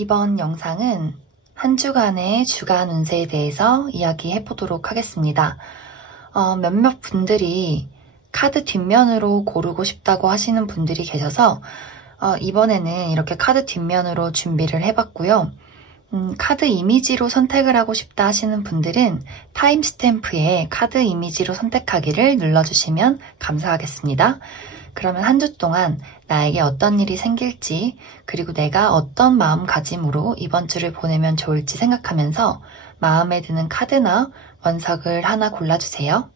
이번 영상은 한 주간의 주간 운세에 대해서 이야기해 보도록 하겠습니다. 몇몇 분들이 카드 뒷면으로 고르고 싶다고 하시는 분들이 계셔서 이번에는 이렇게 카드 뒷면으로 준비를 해봤고요. 카드 이미지로 선택을 하고 싶다 하시는 분들은 타임스탬프에 카드 이미지로 선택하기를 눌러주시면 감사하겠습니다. 그러면 한 주 동안 나에게 어떤 일이 생길지, 그리고 내가 어떤 마음가짐으로 이번 주를 보내면 좋을지 생각하면서 마음에 드는 카드나 원석을 하나 골라주세요.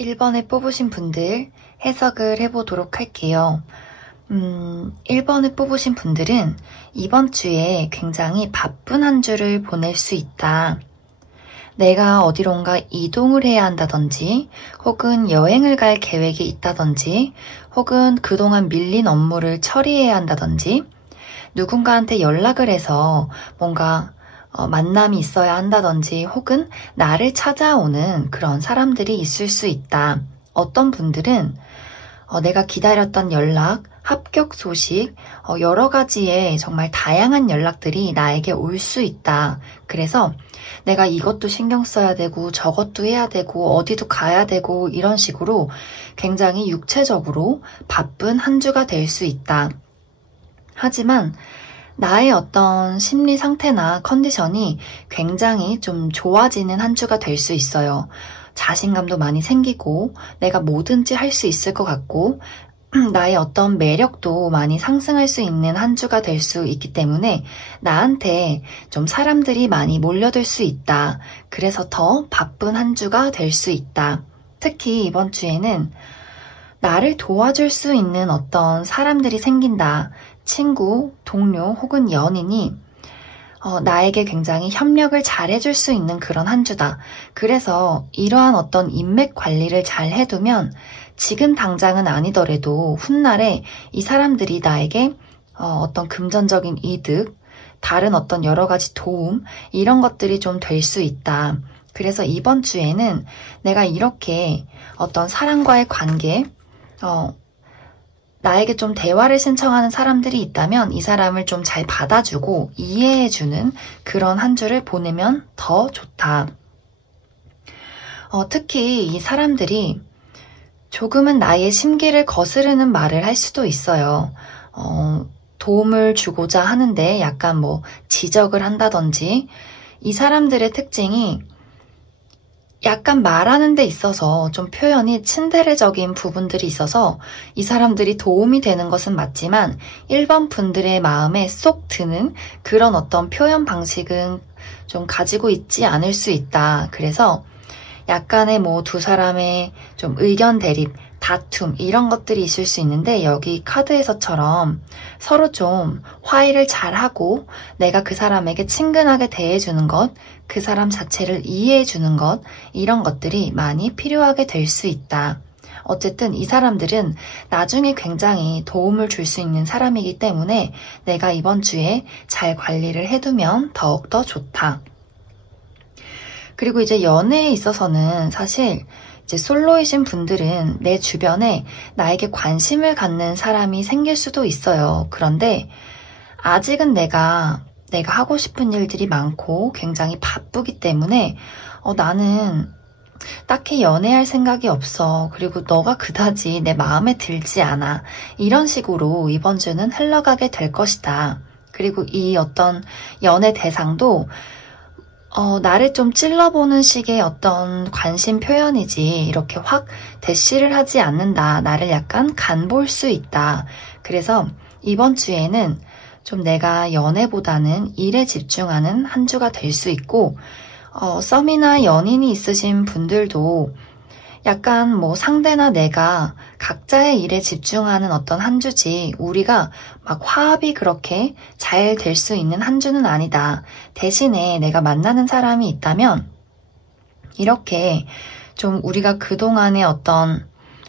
(1) 1번에 뽑으신 분들 해석을 해보도록 할게요. 1번을 뽑으신 분들은 이번 주에 굉장히 바쁜 한 주를 보낼 수 있다. 내가 어디론가 이동을 해야 한다든지, 혹은 여행을 갈 계획이 있다든지, 혹은 그동안 밀린 업무를 처리해야 한다든지, 누군가한테 연락을 해서 뭔가 만남이 있어야 한다든지, 혹은 나를 찾아오는 그런 사람들이 있을 수 있다. 어떤 분들은 내가 기다렸던 연락, 합격 소식, 여러 가지의 정말 다양한 연락들이 나에게 올 수 있다. 그래서 내가 이것도 신경 써야 되고 저것도 해야 되고 어디도 가야 되고 이런 식으로 굉장히 육체적으로 바쁜 한 주가 될 수 있다. 하지만 나의 어떤 심리 상태나 컨디션이 굉장히 좀 좋아지는 한 주가 될 수 있어요. 자신감도 많이 생기고 내가 뭐든지 할 수 있을 것 같고 나의 어떤 매력도 많이 상승할 수 있는 한 주가 될 수 있기 때문에 나한테 좀 사람들이 많이 몰려들 수 있다. 그래서 더 바쁜 한 주가 될 수 있다. 특히 이번 주에는 나를 도와줄 수 있는 어떤 사람들이 생긴다. 친구, 동료 혹은 연인이 나에게 굉장히 협력을 잘 해줄 수 있는 그런 한 주다. 그래서 이러한 어떤 인맥 관리를 잘 해두면 지금 당장은 아니더라도 훗날에 이 사람들이 나에게 어떤 금전적인 이득, 다른 어떤 여러 가지 도움, 이런 것들이 좀 될 수 있다. 그래서 이번 주에는 내가 이렇게 어떤 사람과의 관계, 나에게 좀 대화를 신청하는 사람들이 있다면 이 사람을 좀 잘 받아주고 이해해주는 그런 한 주를 보내면 더 좋다. 특히 이 사람들이 조금은 나의 심기를 거스르는 말을 할 수도 있어요. 도움을 주고자 하는데 약간 지적을 한다든지, 이 사람들의 특징이 약간 말하는 데 있어서 좀 표현이 츤데레적인 부분들이 있어서 이 사람들이 도움이 되는 것은 맞지만 1번 분들의 마음에 쏙 드는 그런 어떤 표현 방식은 좀 가지고 있지 않을 수 있다. 그래서 약간의 두 사람의 좀 의견 대립, 다툼 이런 것들이 있을 수 있는데 여기 카드에서처럼 서로 좀 화해를 잘하고 내가 그 사람에게 친근하게 대해주는 것, 그 사람 자체를 이해해주는 것 이런 것들이 많이 필요하게 될 수 있다. 어쨌든 이 사람들은 나중에 굉장히 도움을 줄 수 있는 사람이기 때문에 내가 이번 주에 잘 관리를 해두면 더욱더 좋다. 그리고 이제 연애에 있어서는 사실 이제 솔로이신 분들은 내 주변에 나에게 관심을 갖는 사람이 생길 수도 있어요. 그런데 아직은 내가 하고 싶은 일들이 많고 굉장히 바쁘기 때문에 나는 딱히 연애할 생각이 없어. 그리고 너가 그다지 내 마음에 들지 않아. 이런 식으로 이번 주는 흘러가게 될 것이다. 그리고 이 어떤 연애 대상도 나를 좀 찔러보는 식의 어떤 관심 표현이지 이렇게 확 대시를 하지 않는다. 나를 약간 간볼 수 있다. 그래서 이번 주에는 좀 내가 연애보다는 일에 집중하는 한 주가 될 수 있고 썸이나 연인이 있으신 분들도 약간 뭐 상대나 내가 각자의 일에 집중하는 어떤 한 주지 우리가 막 화합이 그렇게 잘 될 수 있는 한 주는 아니다. 대신에 내가 만나는 사람이 있다면 이렇게 좀 우리가 그동안에 어떤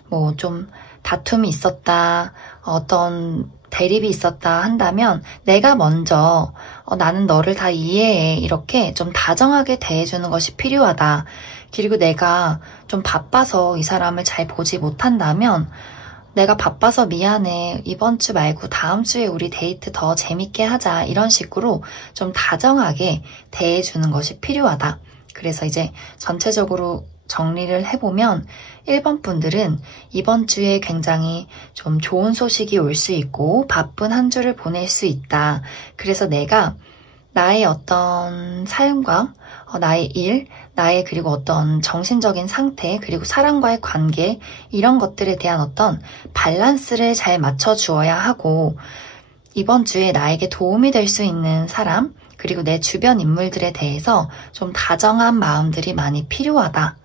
뭐 좀 다툼이 있었다, 어떤 대립이 있었다 한다면 내가 먼저 나는 너를 다 이해해 이렇게 좀 다정하게 대해주는 것이 필요하다. 그리고 내가 좀 바빠서 이 사람을 잘 보지 못한다면 내가 바빠서 미안해. 이번 주 말고 다음 주에 우리 데이트 더 재밌게 하자. 이런 식으로 좀 다정하게 대해주는 것이 필요하다. 그래서 이제 전체적으로 정리를 해보면 1번 분들은 이번 주에 굉장히 좀 좋은 소식이 올 수 있고 바쁜 한 주를 보낼 수 있다. 그래서 내가 나의 어떤 삶과 나의 일, 나의 그리고 어떤 정신적인 상태, 그리고 사람과의 관계 이런 것들에 대한 어떤 밸런스를 잘 맞춰주어야 하고 이번 주에 나에게 도움이 될 수 있는 사람, 그리고 내 주변 인물들에 대해서 좀 다정한 마음들이 많이 필요하다.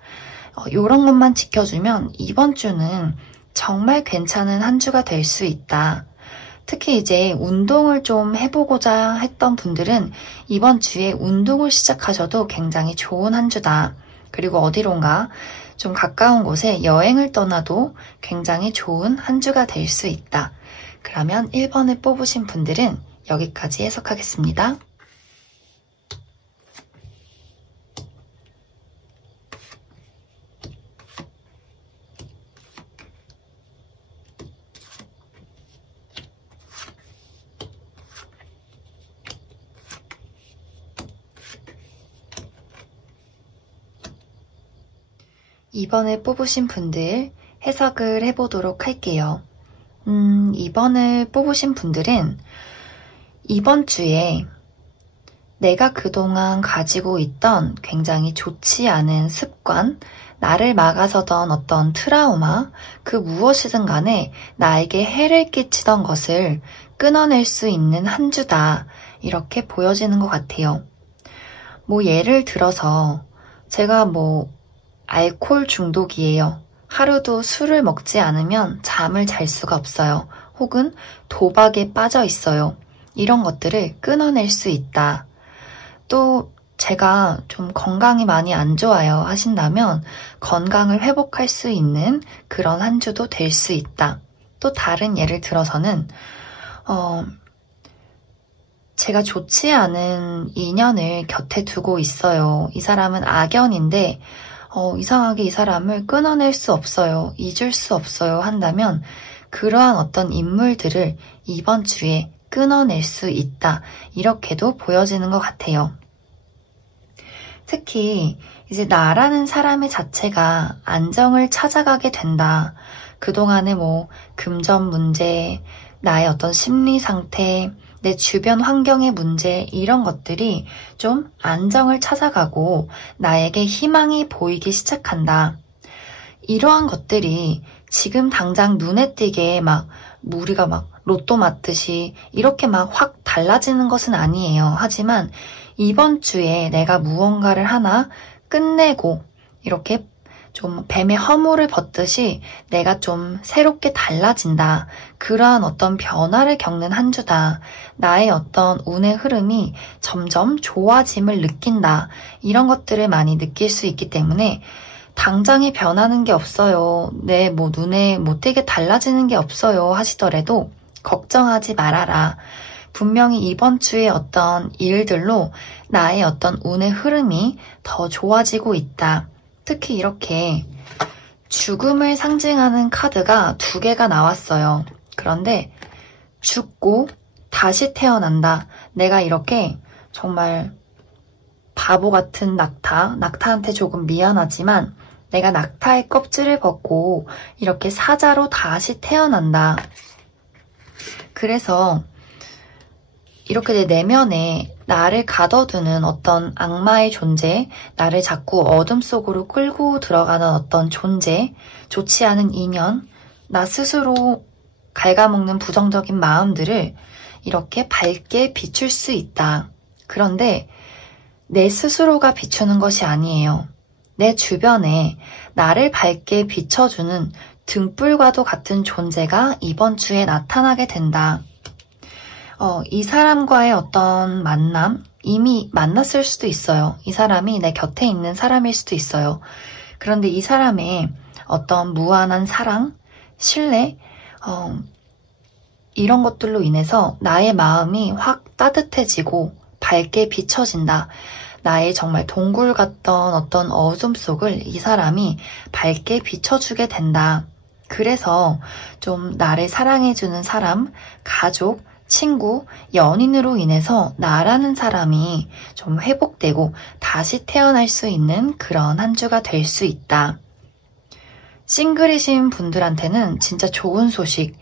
이런 것만 지켜주면 이번 주는 정말 괜찮은 한 주가 될 수 있다. 특히 이제 운동을 좀 해보고자 했던 분들은 이번 주에 운동을 시작하셔도 굉장히 좋은 한 주다. 그리고 어디론가 좀 가까운 곳에 여행을 떠나도 굉장히 좋은 한 주가 될 수 있다. 그러면 1번을 뽑으신 분들은 여기까지 해석하겠습니다. 2번을 뽑으신 분들 해석을 해보도록 할게요. 2번을 뽑으신 분들은 이번 주에 내가 그동안 가지고 있던 굉장히 좋지 않은 습관, 나를 막아서던 어떤 트라우마, 그 무엇이든 간에 나에게 해를 끼치던 것을 끊어낼 수 있는 한 주다. 이렇게 보여지는 것 같아요. 뭐 예를 들어서 제가 알코올 중독이에요. 하루도 술을 먹지 않으면 잠을 잘 수가 없어요. 혹은 도박에 빠져 있어요. 이런 것들을 끊어낼 수 있다. 또 제가 좀 건강이 많이 안 좋아요 하신다면 건강을 회복할 수 있는 그런 한 주도 될 수 있다. 또 다른 예를 들어서는 제가 좋지 않은 인연을 곁에 두고 있어요. 이 사람은 악연인데 이상하게 이 사람을 끊어낼 수 없어요. 잊을 수 없어요 한다면 그러한 어떤 인물들을 이번 주에 끊어낼 수 있다. 이렇게도 보여지는 것 같아요. 특히 이제 나라는 사람의 자체가 안정을 찾아가게 된다. 그동안에 금전 문제, 나의 어떤 심리 상태, 내 주변 환경의 문제 이런 것들이 좀 안정을 찾아가고 나에게 희망이 보이기 시작한다. 이러한 것들이 지금 당장 눈에 띄게 우리가 로또 맞듯이 이렇게 확 달라지는 것은 아니에요. 하지만 이번 주에 내가 무언가를 하나 끝내고 이렇게 좀 뱀의 허물을 벗듯이 내가 좀 새롭게 달라진다. 그러한 어떤 변화를 겪는 한 주다. 나의 어떤 운의 흐름이 점점 좋아짐을 느낀다. 이런 것들을 많이 느낄 수 있기 때문에 당장에 변하는 게 없어요. 내 눈에 못 띄게 달라지는 게 없어요 하시더라도 걱정하지 말아라. 분명히 이번 주에 어떤 일들로 나의 어떤 운의 흐름이 더 좋아지고 있다. 특히 이렇게 죽음을 상징하는 카드가 2개가 나왔어요. 그런데 죽고 다시 태어난다. 내가 이렇게 정말 바보 같은 낙타한테 조금 미안하지만 내가 낙타의 껍질을 벗고 이렇게 사자로 다시 태어난다. 그래서 이렇게 내 내면에 나를 가둬두는 어떤 악마의 존재, 나를 자꾸 어둠 속으로 끌고 들어가는 어떤 존재, 좋지 않은 인연, 나 스스로 갉아먹는 부정적인 마음들을 이렇게 밝게 비출 수 있다. 그런데 내 스스로가 비추는 것이 아니에요. 내 주변에 나를 밝게 비춰주는 등불과도 같은 존재가 이번 주에 나타나게 된다. 이 사람과의 어떤 만남, 이미 만났을 수도 있어요. 이 사람이 내 곁에 있는 사람일 수도 있어요. 그런데 이 사람의 어떤 무한한 사랑, 신뢰, 이런 것들로 인해서 나의 마음이 확 따뜻해지고 밝게 비춰진다. 나의 정말 동굴 같던 어떤 어둠 속을 이 사람이 밝게 비춰주게 된다. 그래서 좀 나를 사랑해주는 사람, 가족, 친구, 연인으로 인해서 나라는 사람이 좀 회복되고 다시 태어날 수 있는 그런 한 주가 될 수 있다. 싱글이신 분들한테는 진짜 좋은 소식,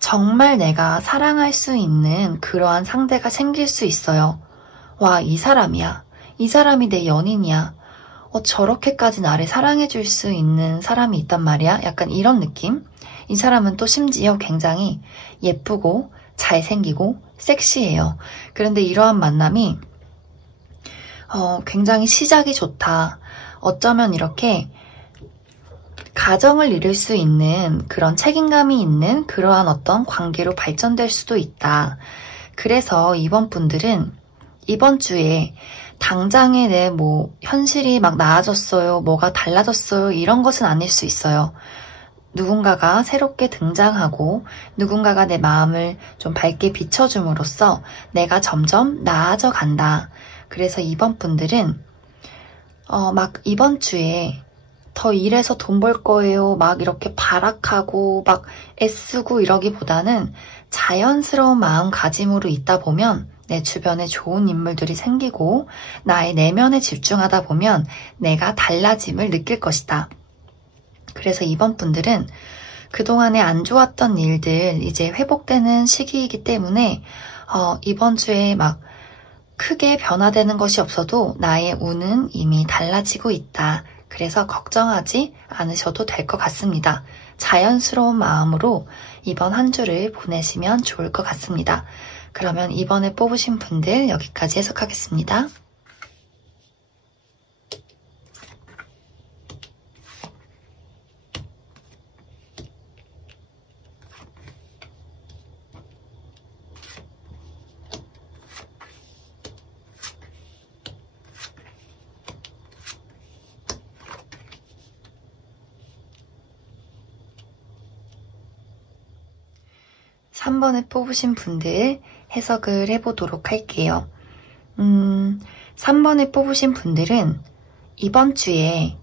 정말 내가 사랑할 수 있는 그러한 상대가 생길 수 있어요. 와, 이 사람이야. 이 사람이 내 연인이야. 저렇게까지 나를 사랑해줄 수 있는 사람이 있단 말이야. 약간 이런 느낌? 이 사람은 또 심지어 굉장히 예쁘고 잘생기고 섹시해요. 그런데 이러한 만남이 굉장히 시작이 좋다. 어쩌면 이렇게 가정을 이룰 수 있는 그런 책임감이 있는 그러한 어떤 관계로 발전될 수도 있다. 그래서 이번 분들은 이번 주에 당장에 내 현실이 막 나아졌어요, 뭐가 달라졌어요, 이런 것은 아닐 수 있어요. 누군가가 새롭게 등장하고 누군가가 내 마음을 좀 밝게 비춰줌으로써 내가 점점 나아져 간다. 그래서 이번 분들은 막 이번 주에 더 일해서 돈 벌 거예요, 막 이렇게 발악하고 막 애쓰고 이러기보다는 자연스러운 마음가짐으로 있다 보면 내 주변에 좋은 인물들이 생기고 나의 내면에 집중하다 보면 내가 달라짐을 느낄 것이다. 그래서 이번 분들은 그동안에 안 좋았던 일들 이제 회복되는 시기이기 때문에 이번 주에 막 크게 변화되는 것이 없어도 나의 운은 이미 달라지고 있다. 그래서 걱정하지 않으셔도 될 것 같습니다. 자연스러운 마음으로 이번 한 주를 보내시면 좋을 것 같습니다. 그러면 이번에 뽑으신 분들 여기까지 해석하겠습니다. 3번을 뽑으신 분들 해석을 해보도록 할게요. 3번을 뽑으신 분들은 이번 주에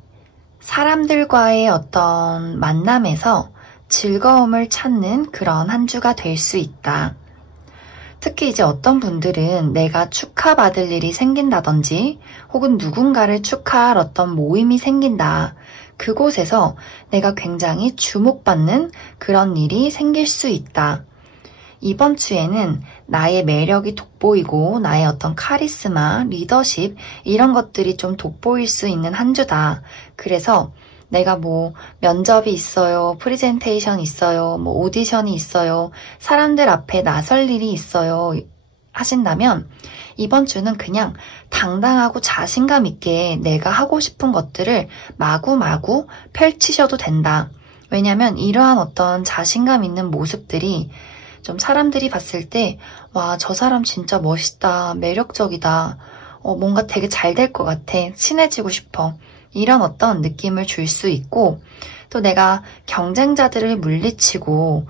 사람들과의 어떤 만남에서 즐거움을 찾는 그런 한 주가 될 수 있다. 특히 이제 어떤 분들은 내가 축하받을 일이 생긴다든지 혹은 누군가를 축하할 어떤 모임이 생긴다. 그곳에서 내가 굉장히 주목받는 그런 일이 생길 수 있다. 이번 주에는 나의 매력이 돋보이고 나의 어떤 카리스마, 리더십 이런 것들이 좀 돋보일 수 있는 한 주다. 그래서 내가 면접이 있어요, 프리젠테이션 있어요, 오디션이 있어요, 사람들 앞에 나설 일이 있어요 하신다면 이번 주는 그냥 당당하고 자신감 있게 내가 하고 싶은 것들을 마구마구 펼치셔도 된다. 왜냐면 이러한 어떤 자신감 있는 모습들이 좀 사람들이 봤을 때, 와, 저 사람 진짜 멋있다, 매력적이다, 뭔가 되게 잘 될 것 같아, 친해지고 싶어. 이런 어떤 느낌을 줄 수 있고, 또 내가 경쟁자들을 물리치고,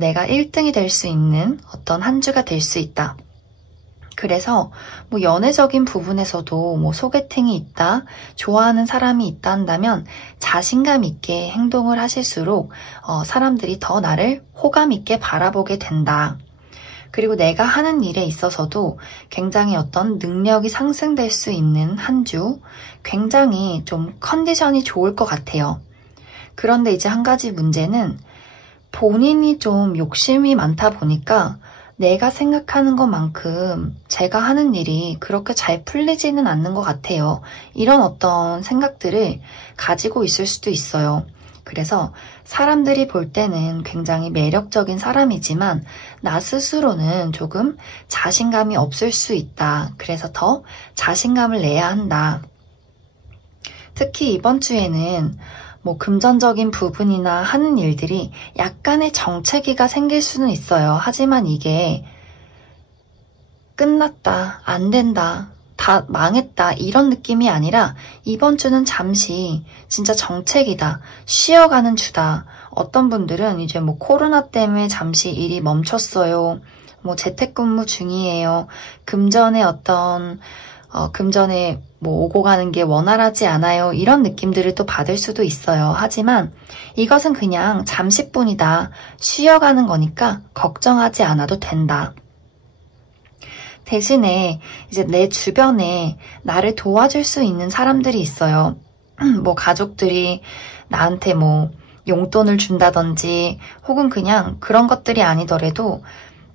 내가 1등이 될 수 있는 어떤 한 주가 될 수 있다. 그래서 뭐 연애적인 부분에서도 뭐 소개팅이 있다, 좋아하는 사람이 있다 한다면 자신감 있게 행동을 하실수록 사람들이 더 나를 호감 있게 바라보게 된다. 그리고 내가 하는 일에 있어서도 굉장히 어떤 능력이 상승될 수 있는 한 주, 굉장히 좀 컨디션이 좋을 것 같아요. 그런데 이제 한 가지 문제는 본인이 좀 욕심이 많다 보니까 내가 생각하는 것만큼 제가 하는 일이 그렇게 잘 풀리지는 않는 것 같아요. 이런 어떤 생각들을 가지고 있을 수도 있어요. 그래서 사람들이 볼 때는 굉장히 매력적인 사람이지만 나 스스로는 조금 자신감이 없을 수 있다. 그래서 더 자신감을 내야 한다. 특히 이번 주에는 뭐 금전적인 부분이나 하는 일들이 약간의 정체기가 생길 수는 있어요. 하지만 이게 끝났다, 안 된다, 다 망했다 이런 느낌이 아니라 이번 주는 잠시 진짜 정체기다, 쉬어가는 주다. 어떤 분들은 이제 뭐 코로나 때문에 잠시 일이 멈췄어요. 뭐 재택근무 중이에요. 금전의 어떤 금전에 뭐 오고 가는 게 원활하지 않아요. 이런 느낌들을 또 받을 수도 있어요. 하지만 이것은 그냥 잠시뿐이다. 쉬어가는 거니까 걱정하지 않아도 된다. 대신에 이제 내 주변에 나를 도와줄 수 있는 사람들이 있어요. 뭐 가족들이 나한테 뭐 용돈을 준다든지 혹은 그냥 그런 것들이 아니더라도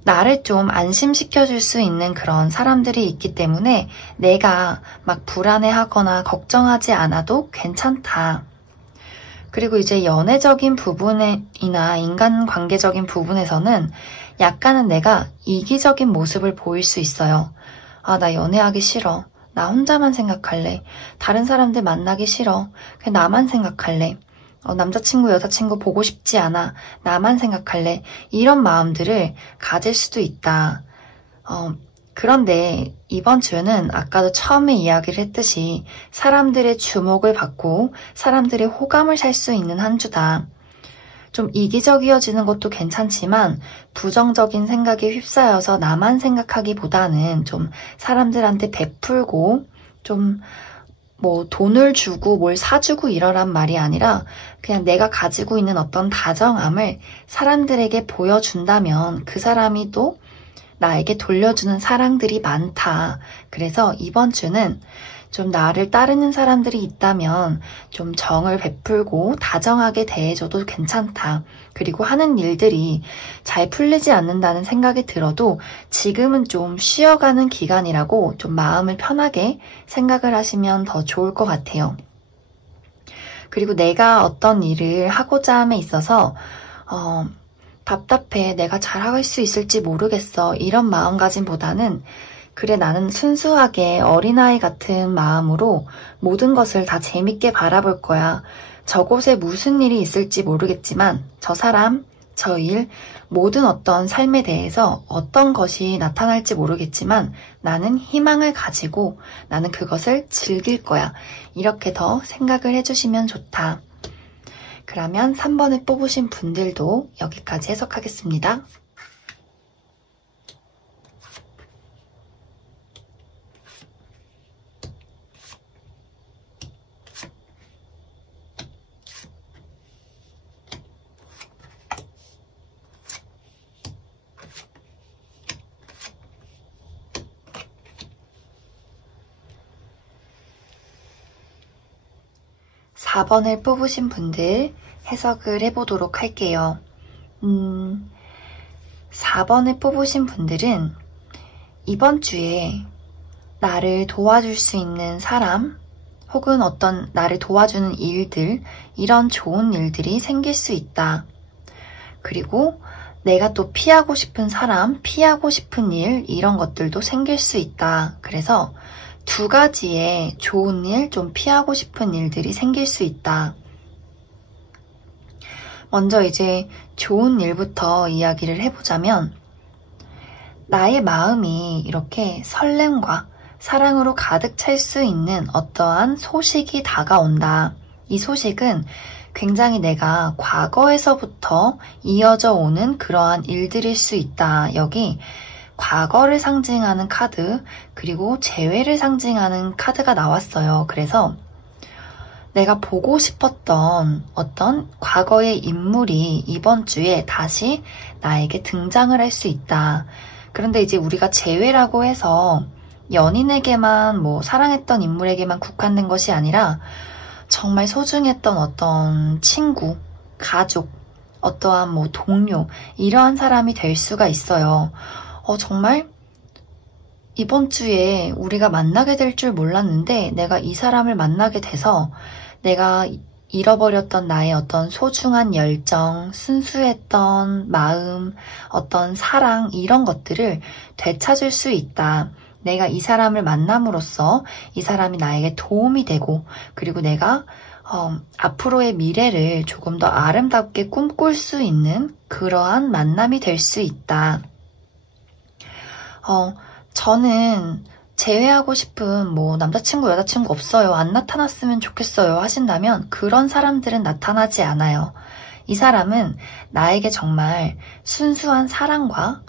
나를 좀 안심시켜줄 수 있는 그런 사람들이 있기 때문에 내가 막 불안해하거나 걱정하지 않아도 괜찮다. 그리고 이제 연애적인 부분이나 인간관계적인 부분에서는 약간은 내가 이기적인 모습을 보일 수 있어요. 아, 나 연애하기 싫어. 나 혼자만 생각할래. 다른 사람들 만나기 싫어. 그냥 나만 생각할래. 남자친구, 여자친구 보고 싶지 않아. 나만 생각할래. 이런 마음들을 가질 수도 있다. 그런데 이번 주는 아까도 처음에 이야기를 했듯이 사람들의 주목을 받고 사람들의 호감을 살 수 있는 한 주다. 좀 이기적이어지는 것도 괜찮지만 부정적인 생각에 휩싸여서 나만 생각하기보다는 좀 사람들한테 베풀고 좀 뭐 돈을 주고 뭘 사주고 이러란 말이 아니라 그냥 내가 가지고 있는 어떤 다정함을 사람들에게 보여준다면 그 사람이 또 나에게 돌려주는 사랑들이 많다. 그래서 이번 주는 좀 나를 따르는 사람들이 있다면 좀 정을 베풀고 다정하게 대해줘도 괜찮다. 그리고 하는 일들이 잘 풀리지 않는다는 생각이 들어도 지금은 좀 쉬어가는 기간이라고 좀 마음을 편하게 생각을 하시면 더 좋을 것 같아요. 그리고 내가 어떤 일을 하고자 함에 있어서 답답해, 내가 잘할 수 있을지 모르겠어 이런 마음가짐보다는 그래, 나는 순수하게 어린아이 같은 마음으로 모든 것을 다 재밌게 바라볼 거야. 저곳에 무슨 일이 있을지 모르겠지만 저 사람, 저 일, 모든 어떤 삶에 대해서 어떤 것이 나타날지 모르겠지만 나는 희망을 가지고 나는 그것을 즐길 거야. 이렇게 더 생각을 해주시면 좋다. 그러면 3번을 뽑으신 분들도 여기까지 해석하겠습니다. 4번을 뽑으신 분들 해석을 해보도록 할게요. 4번을 뽑으신 분들은 이번 주에 나를 도와줄 수 있는 사람 혹은 어떤 나를 도와주는 일들, 이런 좋은 일들이 생길 수 있다. 그리고 내가 또 피하고 싶은 사람, 피하고 싶은 일, 이런 것들도 생길 수 있다. 그래서 두 가지의 좋은 일, 좀 피하고 싶은 일들이 생길 수 있다. 먼저 이제 좋은 일부터 이야기를 해보자면, 나의 마음이 이렇게 설렘과 사랑으로 가득 찰 수 있는 어떠한 소식이 다가온다. 이 소식은 굉장히 내가 과거에서부터 이어져 오는 그러한 일들일 수 있다. 여기 과거를 상징하는 카드, 그리고 재회를 상징하는 카드가 나왔어요. 그래서 내가 보고 싶었던 어떤 과거의 인물이 이번 주에 다시 나에게 등장을 할 수 있다. 그런데 이제 우리가 재회라고 해서 연인에게만, 사랑했던 인물에게만 국한된 것이 아니라 정말 소중했던 어떤 친구, 가족, 어떠한 동료, 이러한 사람이 될 수가 있어요. 정말 이번 주에 우리가 만나게 될 줄 몰랐는데 내가 이 사람을 만나게 돼서 내가 잃어버렸던 나의 어떤 소중한 열정, 순수했던 마음, 어떤 사랑, 이런 것들을 되찾을 수 있다. 내가 이 사람을 만남으로써 이 사람이 나에게 도움이 되고, 그리고 내가 앞으로의 미래를 조금 더 아름답게 꿈꿀 수 있는 그러한 만남이 될 수 있다. 저는 재회하고 싶은 남자친구, 여자친구 없어요. 안 나타났으면 좋겠어요. 하신다면 그런 사람들은 나타나지 않아요. 이 사람은 나에게 정말 순수한 사랑과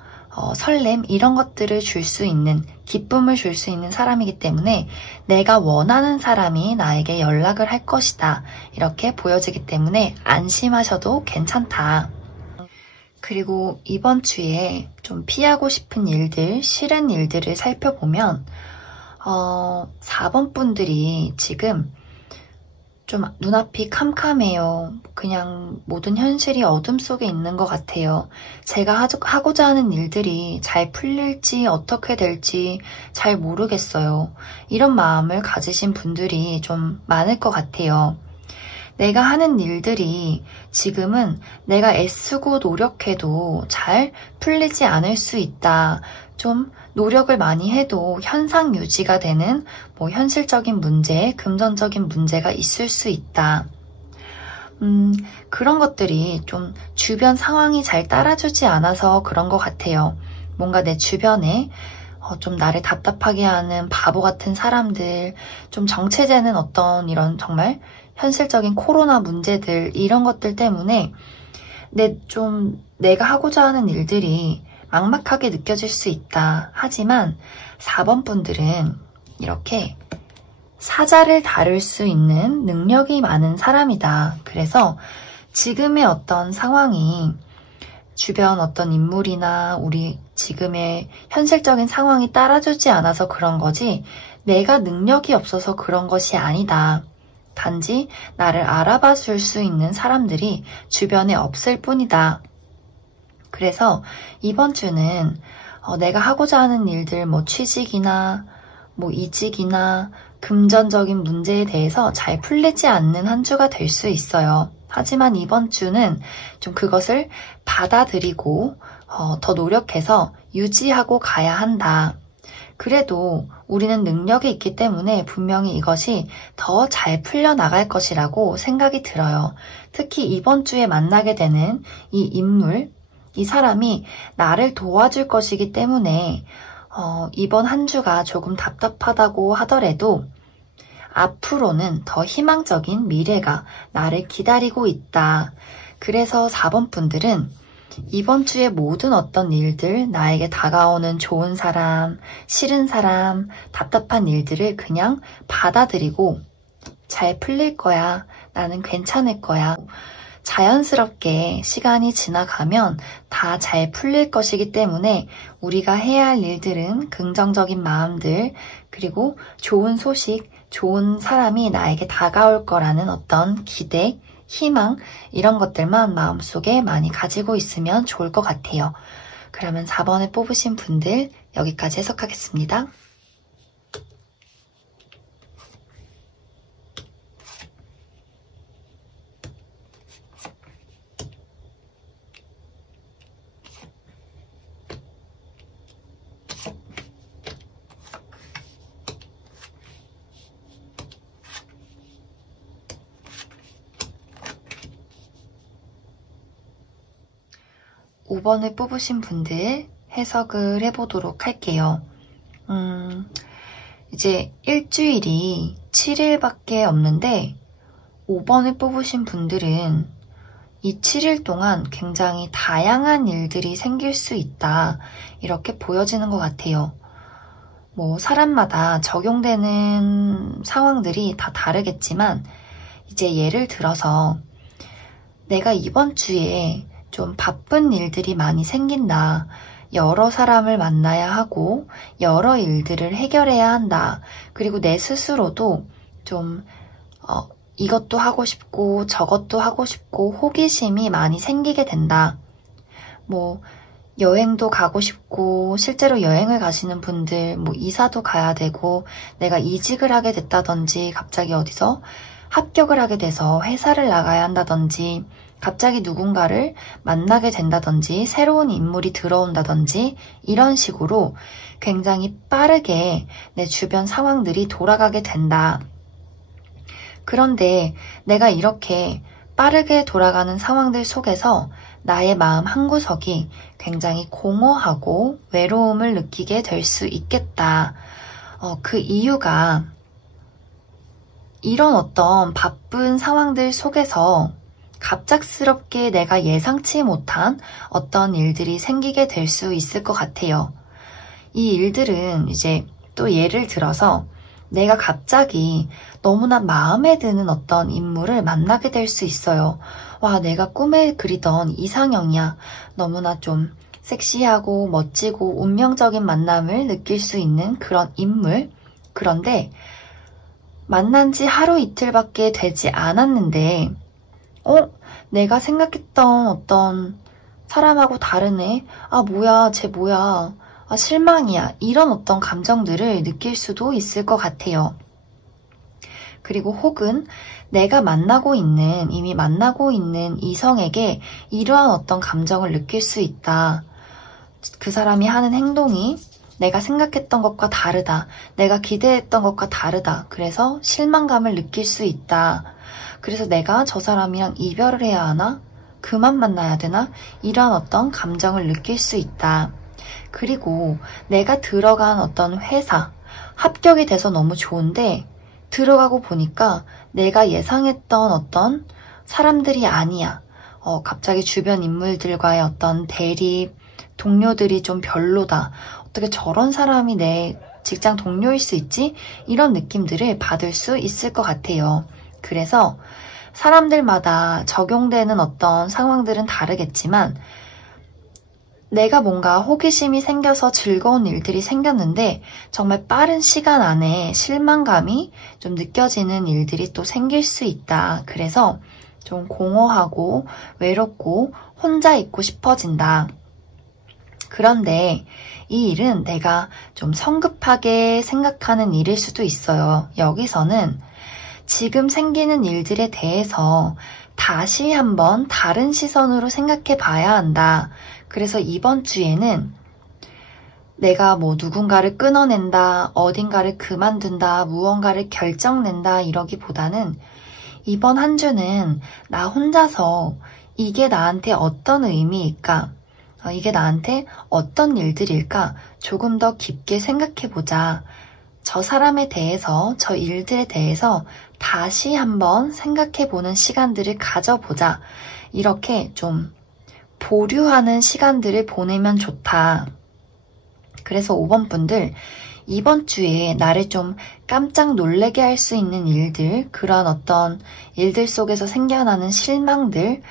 설렘, 이런 것들을 줄 수 있는, 기쁨을 줄 수 있는 사람이기 때문에 내가 원하는 사람이 나에게 연락을 할 것이다. 이렇게 보여지기 때문에 안심하셔도 괜찮다. 그리고 이번 주에 좀 피하고 싶은 일들, 싫은 일들을 살펴보면 4번 분들이 지금 좀 눈앞이 캄캄해요. 그냥 모든 현실이 어둠 속에 있는 것 같아요. 제가 하고자 하는 일들이 잘 풀릴지 어떻게 될지 잘 모르겠어요. 이런 마음을 가지신 분들이 좀 많을 것 같아요. 내가 하는 일들이 지금은 내가 애쓰고 노력해도 잘 풀리지 않을 수 있다. 좀 노력을 많이 해도 현상 유지가 되는 현실적인 문제, 금전적인 문제가 있을 수 있다. 그런 것들이 좀 주변 상황이 잘 따라주지 않아서 그런 것 같아요. 뭔가 내 주변에 좀 나를 답답하게 하는 바보 같은 사람들, 좀 정체되는 어떤 이런 정말 현실적인 코로나 문제들, 이런 것들 때문에 내가 하고자 하는 일들이 막막하게 느껴질 수 있다. 하지만 4번 분들은 이렇게 사자를 다룰 수 있는 능력이 많은 사람이다. 그래서 지금의 어떤 상황이 주변 어떤 인물이나 우리 지금의 현실적인 상황이 따라주지 않아서 그런 거지, 내가 능력이 없어서 그런 것이 아니다. 단지 나를 알아봐 줄 수 있는 사람들이 주변에 없을 뿐이다. 그래서 이번 주는 내가 하고자 하는 일들, 취직이나 이직이나 금전적인 문제에 대해서 잘 풀리지 않는 한 주가 될 수 있어요. 하지만 이번 주는 좀 그것을 받아들이고 더 노력해서 유지하고 가야 한다. 그래도 우리는 능력이 있기 때문에 분명히 이것이 더 잘 풀려나갈 것이라고 생각이 들어요. 특히 이번 주에 만나게 되는 이 인물, 이 사람이 나를 도와줄 것이기 때문에 이번 한 주가 조금 답답하다고 하더라도 앞으로는 더 희망적인 미래가 나를 기다리고 있다. 그래서 4번 분들은 이번 주의 모든 어떤 일들, 나에게 다가오는 좋은 사람, 싫은 사람, 답답한 일들을 그냥 받아들이고 잘 풀릴 거야. 나는 괜찮을 거야. 자연스럽게 시간이 지나가면 다 잘 풀릴 것이기 때문에 우리가 해야 할 일들은 긍정적인 마음들, 그리고 좋은 소식, 좋은 사람이 나에게 다가올 거라는 어떤 기대, 희망, 이런 것들만 마음속에 많이 가지고 있으면 좋을 것 같아요. 그러면 4번을 뽑으신 분들 여기까지 해석하겠습니다. 5번을 뽑으신 분들 해석을 해보도록 할게요. 이제 일주일이 7일밖에 없는데 5번을 뽑으신 분들은 이 7일 동안 굉장히 다양한 일들이 생길 수 있다. 이렇게 보여지는 것 같아요. 뭐 사람마다 적용되는 상황들이 다 다르겠지만 이제 예를 들어서 내가 이번 주에 좀 바쁜 일들이 많이 생긴다. 여러 사람을 만나야 하고 여러 일들을 해결해야 한다. 그리고 내 스스로도 좀 이것도 하고 싶고 저것도 하고 싶고 호기심이 많이 생기게 된다. 뭐 여행도 가고 싶고 실제로 여행을 가시는 분들 뭐 이사도 가야 되고 내가 이직을 하게 됐다든지 갑자기 어디서 합격을 하게 돼서 회사를 나가야 한다든지 갑자기 누군가를 만나게 된다든지 새로운 인물이 들어온다든지 이런 식으로 굉장히 빠르게 내 주변 상황들이 돌아가게 된다. 그런데 내가 이렇게 빠르게 돌아가는 상황들 속에서 나의 마음 한구석이 굉장히 공허하고 외로움을 느끼게 될 수 있겠다. 그 이유가 이런 어떤 바쁜 상황들 속에서 갑작스럽게 내가 예상치 못한 어떤 일들이 생기게 될 수 있을 것 같아요. 이 일들은 이제 또 예를 들어서 내가 갑자기 너무나 마음에 드는 어떤 인물을 만나게 될 수 있어요. 와, 내가 꿈에 그리던 이상형이야. 너무나 좀 섹시하고 멋지고 운명적인 만남을 느낄 수 있는 그런 인물. 그런데 만난 지 하루 이틀밖에 되지 않았는데 내가 생각했던 어떤 사람하고 다르네. 아, 뭐야, 쟤 뭐야. 아, 실망이야. 이런 어떤 감정들을 느낄 수도 있을 것 같아요. 그리고 혹은 내가 이미 만나고 있는 이성에게 이러한 어떤 감정을 느낄 수 있다. 그 사람이 하는 행동이 내가 생각했던 것과 다르다. 내가 기대했던 것과 다르다. 그래서 실망감을 느낄 수 있다. 그래서 내가 저 사람이랑 이별을 해야 하나? 그만 만나야 되나? 이러한 어떤 감정을 느낄 수 있다. 그리고 내가 들어간 어떤 회사, 합격이 돼서 너무 좋은데 들어가고 보니까 내가 예상했던 어떤 사람들이 아니야. 갑자기 주변 인물들과의 어떤 대립, 동료들이 좀 별로다. 어떻게 저런 사람이 내 직장 동료일 수 있지? 이런 느낌들을 받을 수 있을 것 같아요. 그래서 사람들마다 적용되는 어떤 상황들은 다르겠지만 내가 뭔가 호기심이 생겨서 즐거운 일들이 생겼는데 정말 빠른 시간 안에 실망감이 좀 느껴지는 일들이 또 생길 수 있다. 그래서 좀 공허하고 외롭고 혼자 있고 싶어진다. 그런데 이 일은 내가 좀 성급하게 생각하는 일일 수도 있어요. 여기서는 지금 생기는 일들에 대해서 다시 한번 다른 시선으로 생각해 봐야 한다. 그래서 이번 주에는 내가 뭐 누군가를 끊어낸다, 어딘가를 그만둔다, 무언가를 결정낸다 이러기보다는 이번 한 주는 나 혼자서 이게 나한테 어떤 의미일까? 이게 나한테 어떤 일들일까? 조금 더 깊게 생각해보자. 저 사람에 대해서, 저 일들에 대해서 다시 한번 생각해보는 시간들을 가져보자. 이렇게 좀 보류하는 시간들을 보내면 좋다. 그래서 5번 분들, 이번 주에 나를 좀 깜짝 놀라게 할 수 있는 일들, 그런 어떤 일들 속에서 생겨나는 실망들,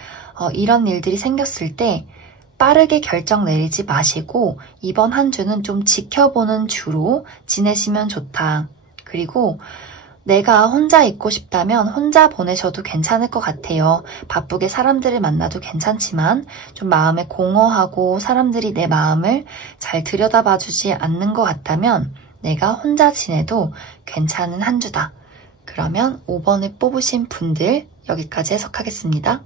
이런 일들이 생겼을 때 빠르게 결정 내리지 마시고 이번 한 주는 좀 지켜보는 주로 지내시면 좋다. 그리고 내가 혼자 있고 싶다면 혼자 보내셔도 괜찮을 것 같아요. 바쁘게 사람들을 만나도 괜찮지만 좀 마음에 공허하고 사람들이 내 마음을 잘 들여다봐주지 않는 것 같다면 내가 혼자 지내도 괜찮은 한 주다. 그러면 5번을 뽑으신 분들 여기까지 해석하겠습니다.